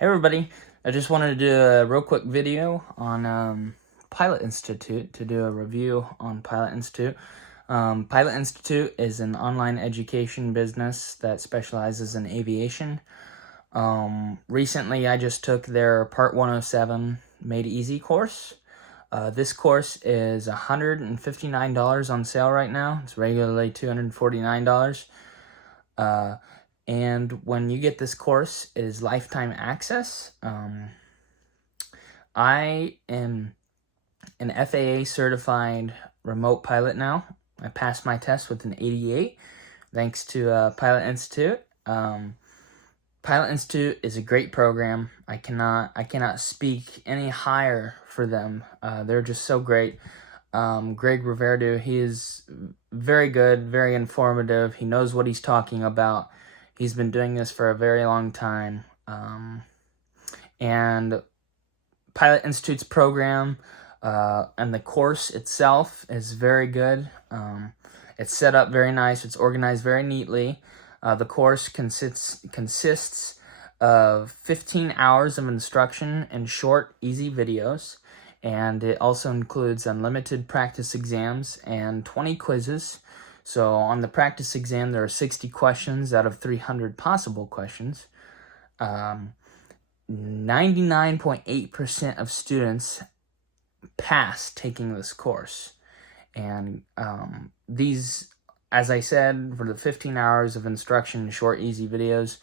Hey everybody, I just wanted to do a real quick video on Pilot Institute, to do a review on Pilot Institute. Pilot Institute is an online education business that specializes in aviation. Recently I just took their Part 107 Made Easy course. This course is $159 on sale right now. It's regularly $249. And when you get this course, it is lifetime access. I am an FAA certified remote pilot now. I passed my test with an 88, thanks to Pilot Institute. Pilot Institute is a great program. I cannot speak any higher for them. They're just so great. Greg Rivera, he is very good, very informative. He knows what he's talking about. He's been doing this for a very long time. And Pilot Institute's program and the course itself is very good. It's set up very nice. It's organized very neatly. The course consists of 15 hours of instruction and short, easy videos. And it also includes unlimited practice exams and 20 quizzes. So on the practice exam, there are 60 questions out of 300 possible questions. 99.8% of students pass taking this course. And these, as I said, for the 15 hours of instruction and short, easy videos,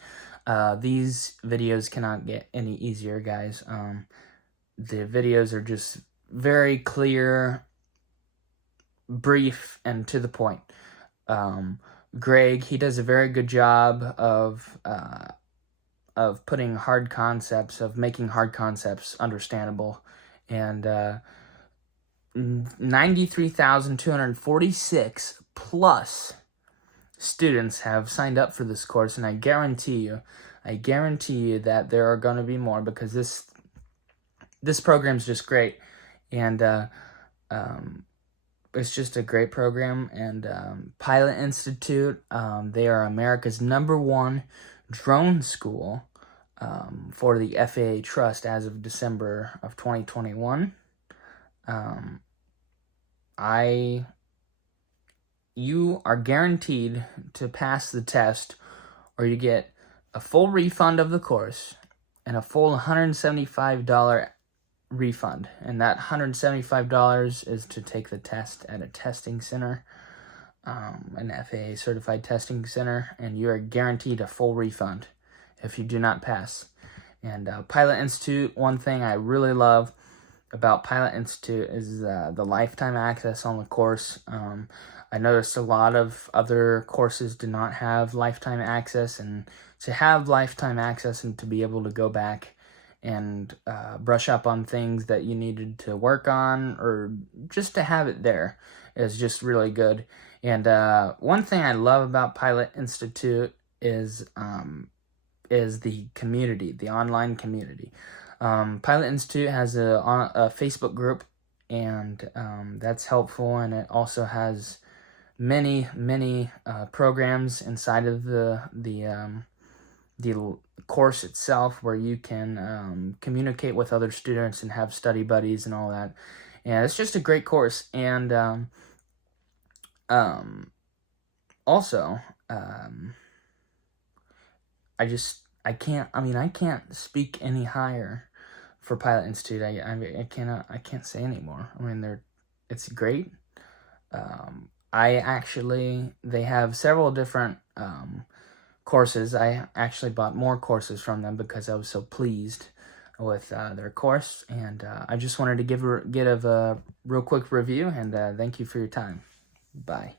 these videos cannot get any easier, guys. The videos are just very clear, brief, and to the point. Greg, he does a very good job of putting hard concepts, of making hard concepts understandable. And 93,246 plus students have signed up for this course, and I guarantee you that there are going to be more, because this program's just great. And it's just a great program. And Pilot Institute, they are America's #1 drone school for the FAA Trust as of December of 2021. You are guaranteed to pass the test, or you get a full refund of the course and a full $175 refund. And that $175 is to take the test at a testing center, an FAA certified testing center, and you are guaranteed a full refund if you do not pass. And Pilot Institute, one thing I really love about Pilot Institute is the lifetime access on the course. I noticed a lot of other courses do not have lifetime access, and to have lifetime access and to be able to go back and brush up on things that you needed to work on, or just to have it there, is just really good. And one thing I love about Pilot Institute is the community, the online community. Pilot Institute has a Facebook group, and that's helpful, and it also has many programs inside of the course itself, where you can communicate with other students and have study buddies and all that. And it's just a great course. And also, I can't speak any higher for Pilot Institute. I can't say anymore. I mean, it's great. They have several different courses. I actually bought more courses from them because I was so pleased with their course. And I just wanted to give a real quick review, and thank you for your time. Bye.